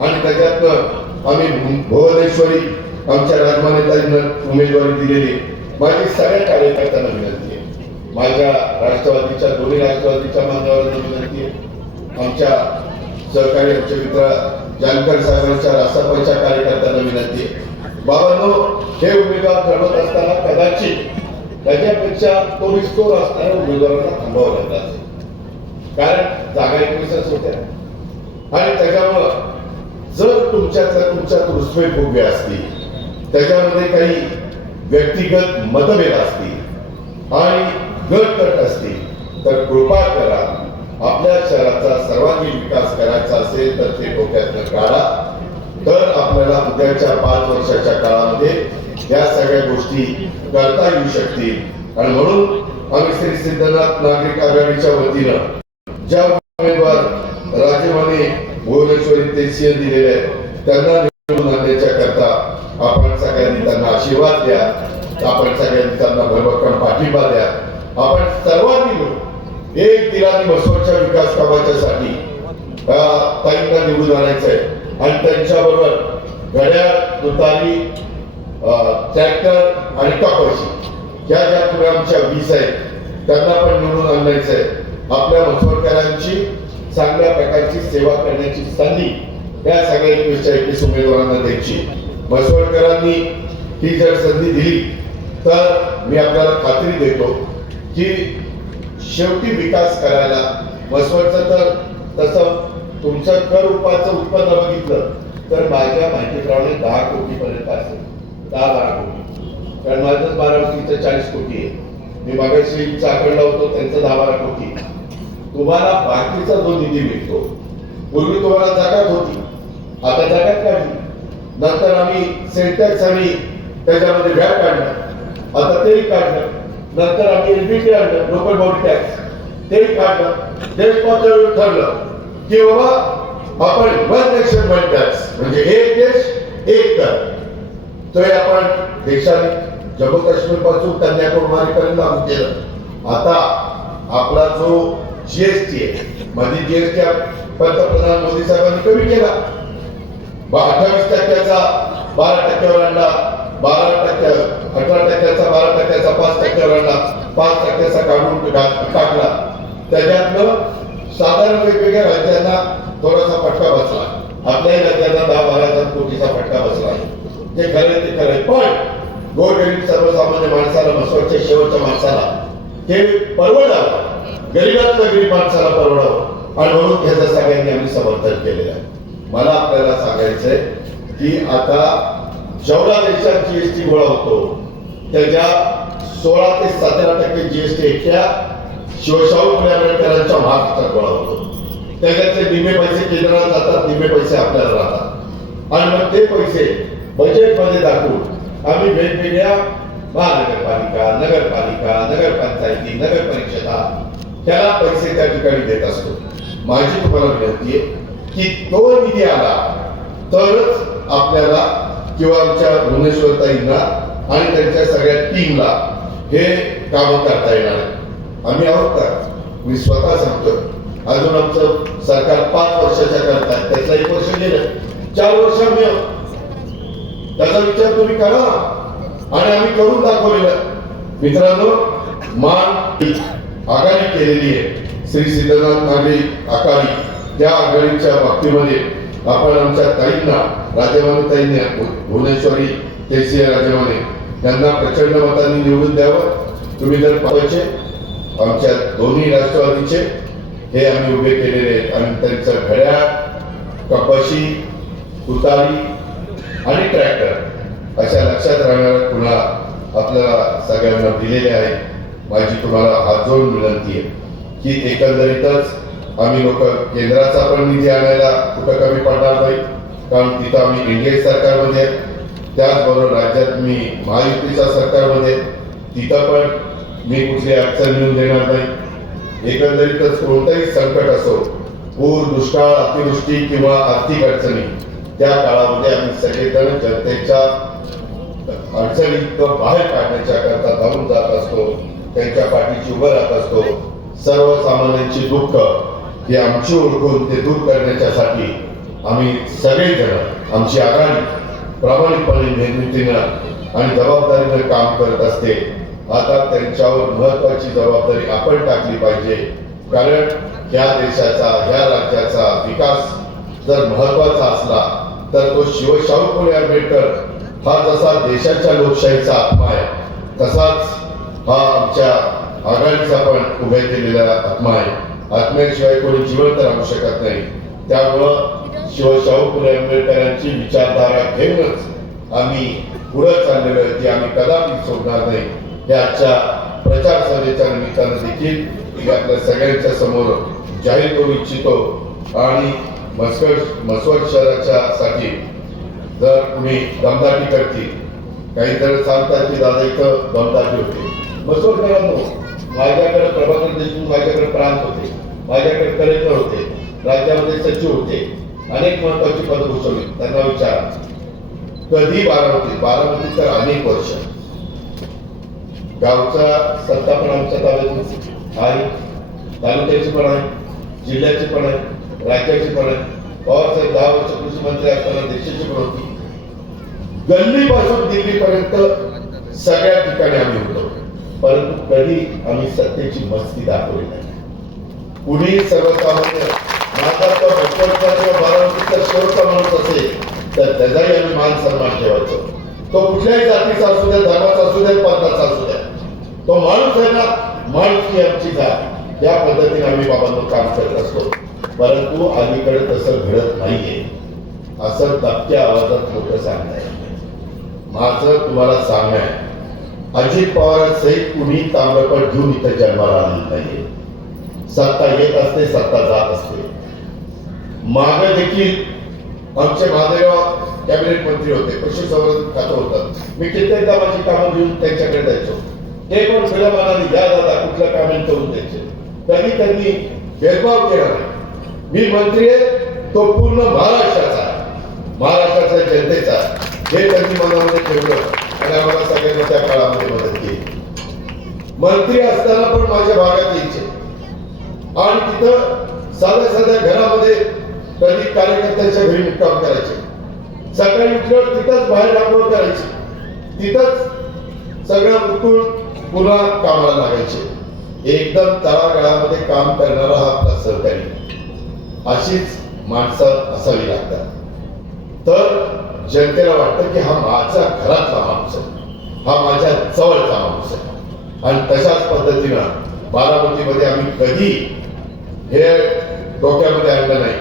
आणि त्याच्यातनं आम्ही भुवनेश्वरी आमच्या राजमानेतांना उमेदवारी दिलेली माझी सगळ्या कार्यकर्त्यांना विनंती आहे, माझ्या राष्ट्रवादीच्या दोन्ही राष्ट्रवादीच्या मान्यवरांना विनंती आहे, आमच्या सहकारी आमचे मित्र जानकर साहेबांच्या राष्ट्रपतीच्या कार्यकर्त्यांना विनंती आहे, बाबांनो हे उमेदवार ठरवत असताना कदाचित त्याच्यापेक्षा तो रिस्कोर असणाऱ्या उमेदवारांना थांबावं लागलं असेल, कारण जागा 21च होत्या आणि त्याच्यामुळं जर तुमच्यात रुसवे फुगवे असतील, त्याच्यामध्ये काही व्यक्तिगत मतभेद असतील आणि गटतट असतील तर कृपा करा, आपल्या शहराचा सर्वांगीण विकास करायचा असेल तर ते डोक्यातनं काढा, तर आपल्याला उद्याच्या 5 वर्षाच्या काळामध्ये या सगळ्या गोष्टी करता येऊ शकतील. आणि म्हणून आम्ही श्री सिद्धनाथ नागरिक आघाडीच्या वतीनं ज्या उमेदवार राजेमाने भुवनेश्वरी ते सिंह दिलेले आहेत त्यांना निवडून आणण्याच्या करता आपण सगळ्यांनी त्यांना आशीर्वाद द्या, आपण सगळ्यांनी त्यांना भरभक्कम पाठिंबा द्या. आपण सर्वांनी मिळून एक दिलाने मसोडच्या विकास कामाच्यासाठी ताईंना निवडून आणायचंय आणि त्यांच्याबरोबर घड्याळ, तुतारी, ट्रॅक्टर आणि कपाशी या ज्या पुढे आमच्या 20 आहेत त्यांना पण निवडून आणायचंय. आपल्या मसोडकरांची चांगल्या प्रकारची सेवा करण्याची संधी या सगळ्या 21 उमेदवारांना द्यायची. मसवडकरांनी ही जर संधी दिली तर मी आपल्याला खात्री देतो की शेवटी विकास करायला मसवडचं तर तसं तुमचं कर रूपाचं उत्पन्न बघितलं तर माझ्या माहितीप्रमाणे 10 कोटीपर्यंत असेल, 10-12 कोटी, कारण माझं बारामतीचं 40 कोटी आहे. मी मागाशी चाकणला होतो, त्यांचं 10-12 कोटी. तुम्हाला बाकीचा जो निधी मिळतो, पूर्वी तुम्हाला जागाच होती, आता जागाच काढली, नंतर आम्ही सेंटेक्स आणि त्याच्यामध्ये व्हॅट काढलं, आता तेही काढलं, नंतर आम्ही एलबीटी आणलं, लोकल बॉडी टॅक्स तेही काढलं. देश पातळीवर ठरलं की बाबा आपण वन नेशन वन टॅक्स म्हणजे एक देश एक कर, तो आपण देशाने जम्मू काश्मीर पासून कन्याकुमारीपर्यंत लागू केलं. आता आपला जो जीएसटी आहे, मध्ये जीएसटी पंतप्रधान मोदी साहेबांनी कमी केला, 28% 12% आणला, 18% 12% 5% आणला, 5% काढून टाकला. त्याच्यातनं साधारण वेगवेगळ्या राज्यांना थोडासा फटका बसला, आपल्याही राज्यांना 10-12 कोटीचा फटका बसला. जे खरं ते खरं, पण गोरगरीब सर्वसामान्य माणसाला, मसवडच्या शेवटच्या माणसाला हे परवडावं, गरीबातल्या गरीब माणसाला परवडावं आणि म्हणून त्याचं सगळ्यांनी आम्ही समर्थन केलेलं आहे. मला आपल्याला सांगायचंय की आता जेवढा देशात जीएसटी गोळा होतो त्याच्या 16 ते 17% जीएसटी एकट्या शिवशाहू फुले आंबेडकरांच्या महाराष्ट्रात गोळा होतो. त्याच्यातले निम्मे पैसे केंद्राला जातात, निम्मे पैसे आपल्याला राहतात आणि मग ते पैसे बजेटमध्ये दाखवून आम्ही वेगवेगळ्या महानगरपालिका, नगरपालिका, नगरपंचायती, नगर परिषदा त्याला पैसे त्या ठिकाणी देत असतो. माझी तुम्हाला विनंती आहे की तो निधी आला तरच आपल्याला किंवा आमच्या भुवनेश्वरताईंना आणि त्यांच्या सगळ्या टीमला हे काम करता येणार आहे. आम्ही आहोत का? मी स्वतः सांगतो, अजून आमचं सरकार 5 वर्षाच्या करत आहे, त्याचं 1 वर्ष गेलं, 4 वर्ष आम्ही आहोत. त्याचा विचार तुम्ही करा आणि आम्ही करून दाखवलेलं. मित्रांनो, मान आघाडी केलेली आहे श्री सिद्धनाथ नागरिक आघाडी, त्या आघाडीच्या बाबतीमध्ये आपण आमच्या ताईंना, राजेमाने ताईंनी, भुवनेश्वरी केसीआर राजेमाने यांना प्रचंड मतांनी निवडून द्यावं. तुम्ही जर पाहायचे आमच्या दोन्ही राष्ट्रवादीचे हे आम्ही उभे केलेले आहेत आणि त्यांचं घड्याळ, कपाशी, तुतारी आणि ट्रॅक्टर अशा लक्षात राहणाऱ्या पुन्हा आपल्याला सगळ्यांना दिलेले आहेत. माझी तुम्हाला हात जोडून विनंती आहे की एकंदरीतच आम्ही लोक केंद्राचा पण निधी आणायला कुठं कमी पडणार नाही, कारण तिथं आम्ही एनडीए सरकारमध्ये, त्याचबरोबर राज्यात मी महायुतीच्या सरकारमध्ये, तिथं पण मी कुठली अडचण येऊन देणार नाही. एकंदरीतच कोणतंही संकट असो, पूर, दुष्काळ, अतिवृष्टी किंवा आर्थिक अडचणी, त्या काळामध्ये आम्ही सगळेजण जनतेच्या अडचणीत बाहेर काढण्याच्या करता धावून जात असतो, त्यांच्या पाठीशी उभं राहत असतो. सर्वसामान्यांची दुःख ही आमची ओळखून ते दूर करण्याच्यासाठी आम्ही सगळेजण आमची आघाडी प्रामाणिकपणे निर्मितीनं आणि जबाबदारीनं काम करत असते. आता त्यांच्यावर महत्वाची जबाबदारी आपण टाकली पाहिजे, कारण या देशाचा, या राज्याचा विकास जर महत्वाचा असला तर तो शिवशाहू फुले आंबेडकर हा जसा देशाच्या लोकशाहीचा आत्मा आहे, तसाच हा आमच्या आघाडीचा पण उभे केलेला आत्मा आहे. आत्म्याशिवाय कोणी जिवंत राहू शकत नाही. त्यामुळं शिवशाहू फुले आंबेडकरांची विचारधारा घेऊनच आम्ही पुढे चाललेलो आहे, ती आम्ही कदापि सोडणार नाही. हे आजच्या प्रचार सभेच्या निमित्तानं देखील मी आपल्या सगळ्यांच्या समोर जाहीर करू इच्छितो. आणि मसवड शहराच्या साठी जर तुम्ही दमदाटी करतील, काही जण सांगतात की दादा इथं दमदाटी होते. मसवडकरांनो, माझ्याकडे प्रभाकर देशमुख, माझ्याकडे प्रांत होते, माझ्याकडे कलेक्टर होते, राज्यामध्ये सचिव होते, अनेक महत्वाची पदं भूषवली. त्यांना विचारा कधी बारामती तर अनेक वर्ष गावचा सत्ता पण आमच्या ताब्यात आहे, तालुक्याची पण आहे, जिल्ह्याची पण आहे, राज्याची पण आहे. पवारसाहेब 10 वर्ष कृषी मंत्री असताना देशाची पण होती. गल्लीपासून दिल्लीपर्यंत सगळ्या ठिकाणी आम्ही होतो, परंतु कधी आम्ही सत्तेची मस्ती दाखवली नाही. कुणी सर्वसामान्य माझा तो भटकळचा किंवा बारामतीचा शेवटचा माणूस असेल तर त्याचाही आम्ही मान सन्मान ठेवायचो. तो कुठल्याही जातीचा असू द्या, धर्माचा असू द्या, पंथाचा असू द्या, तो माणूस आहे ना, माणूस ही आमची जात, या पद्धतीने आम्ही बाबांवर काम करत असतो. परंतु अलीकडे तसं घडत नाहीये, असं दबक्या आवाजात मोठं सांगताय. माझं तुम्हाला सांगणं आहे, अजित पवारांसहित कुणी ताम्रपट घेऊन इथं जन्माला आलेलं नाहीये. सत्ता येत असते, सत्ता जात असते. मागे देखील आमचे महादेव कॅबिनेट मंत्री होते, पशुसंवर्धन खातं होतं. मी कित्येकदा माझी कामं घेऊन त्यांच्याकडे जायचो. ते पण खुल्या मनाने या दादा कुठलं काम करून द्यायचे. कधी त्यांनी भेदभाव केला नाही. मी मंत्री आहे, तो पूर्ण महाराष्ट्राचा, महाराष्ट्राच्या जनतेचा, हे त्यांनी मनामध्ये ठेवलं आणि आम्हाला सगळ्यांना त्या काळामध्ये मदत केली. मंत्री असताना पण माझ्या भागात यायचे आणि तिथं साध्या घरामध्ये कधी कार्यकर्त्यांच्या घरी मुक्काम करायचे. सकाळी उठल्यावर तिथंच बाहेर रांगोळ करायची, तिथंच सगळं उठून पुन्हा कामाला लागायचे. एकदम तळागाळामध्ये काम करणारा हा आपला सहकारी. अशीच माणसं असावी लागतात. तर जनतेला वाटतं की हा माझ्या घरातला माणूस आहे, हा माझ्या जवळचा माणूस आहे. आणि तशाच पद्धतीनं बारामतीमध्ये आम्ही कधी हे डोक्यामध्ये आणलं नाही.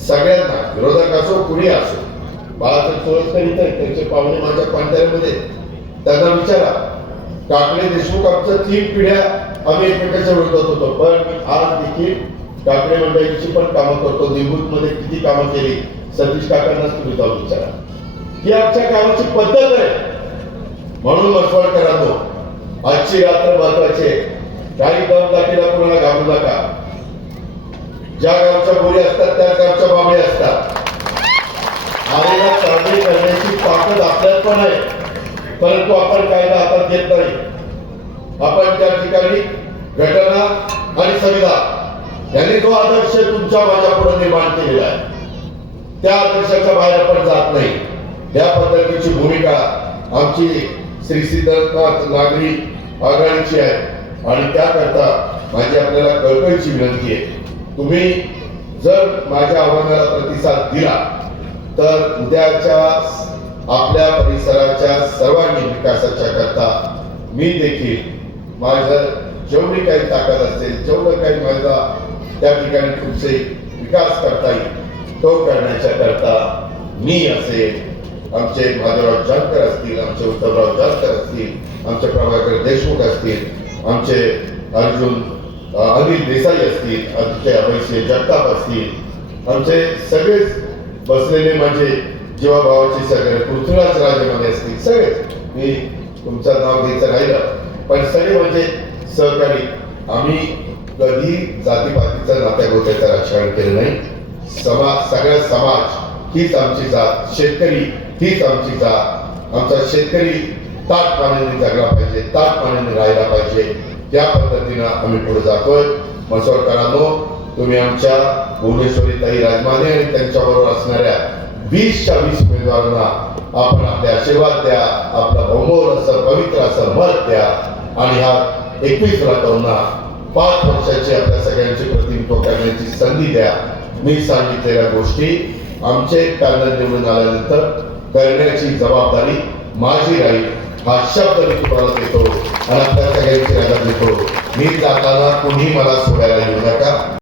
सगळ्यांना, विरोधक असो कुणी असो, बाळासाहेब सोळसकर इथे त्यांचे पाहुणे माझ्या पांढऱ्यामध्ये, त्यांना विचारा. काकडे देशमुख आमच्या 3 पिढ्या आम्ही एकमेकाच्या विरोधात होतो, पण आज देखील काकडे मंडळीची पण कामं करतो. निवृत्त मध्ये किती कामं केली सतीश काकांनाच तुम्ही जाऊन विचारा. ही आमच्या कामाची पद्धत आहे. म्हणून मसवडकरांनो, आजची रात्र महत्वाची आहे. काही दमदाटीला कोणाला घाबरू नका. ज्या गावच्या बोली असतात त्याच गावच्या बाबळे असतात. आलेला चांगली करण्याची ताकद आपल्यात पण आहे, परंतु आपण कायदा हातात घेत नाही. आपण त्या ठिकाणी घटना आणि संविधान यांनी जो आदर्श तुमच्या माझ्या पुढे निर्माण केलेला आहे, त्या आदर्शाच्या बाहेर आपण जात नाही. या पद्धतीची भूमिका आमची श्री सिद्धनाथ नागरी आघाडीची आहे आणि त्याकरता माझी आपल्याला कळकळीची विनंती आहे. तुम्ही जर माझ्या आव्हानाला प्रतिसाद दिला तर उद्याच्या आपल्या परिसराच्या सर्वांगीण विकासाच्या करता मी देखील माझं जेवढी काही ताकद असेल, जेवढं काही माझा त्या ठिकाणी तुमचे विकास करता येईल तो करण्याच्या करता मी असेल, आमचे माधवराव जानकर असतील, आमचे उत्तमराव जानकर असतील, आमचे प्रभाकर देशमुख असतील, आमचे अर्जुन अनिल देसाई असतील, आमचे अभयसिंह जगताप असतील, आमचे सगळेच बसलेले माझे जीवाभावाचे सगळे पृथ्वीराज राजेमाने असतील, सगळेच, मी तुमचं नाव घ्यायचं राहिलं, पण सगळे म्हणजे सहकारी. आम्ही कधी जातीपातीचं नात्यागोत्याचं राजकारण केलं नाही. सगळा समाज हीच आमची जात, शेतकरी हीच आमची जात. आमचा शेतकरी ताट पाण्याने जगला पाहिजे, ताट पाण्याने राहायला पाहिजे. त्या पद्धतीनं आम्ही पुढे जातोय. मसवडकरांनो, तुम्ही आमच्या भुवनेश्वरीताई राजमाने आणि त्यांच्याबरोबर असणाऱ्या 20च्या 20 उमेदवारांना आपण आपले आशीर्वाद द्या, आपला बहुमोल असं पवित्र असं मत द्या आणि ह्या 21 तरुणांना 5 वर्षाची आपल्या सगळ्यांचे प्रतिनिधित्व करण्याची संधी द्या. मी सांगितलेल्या गोष्टी आमचे पॅनल निवडून आल्यानंतर करण्याची जबाबदारी माझी राहील. हा शब्द मी तुम्हाला देतो आणि आपल्या सगळ्यांची रजा देतो. मी जाताना कुणी मला सोडायला येऊ नका.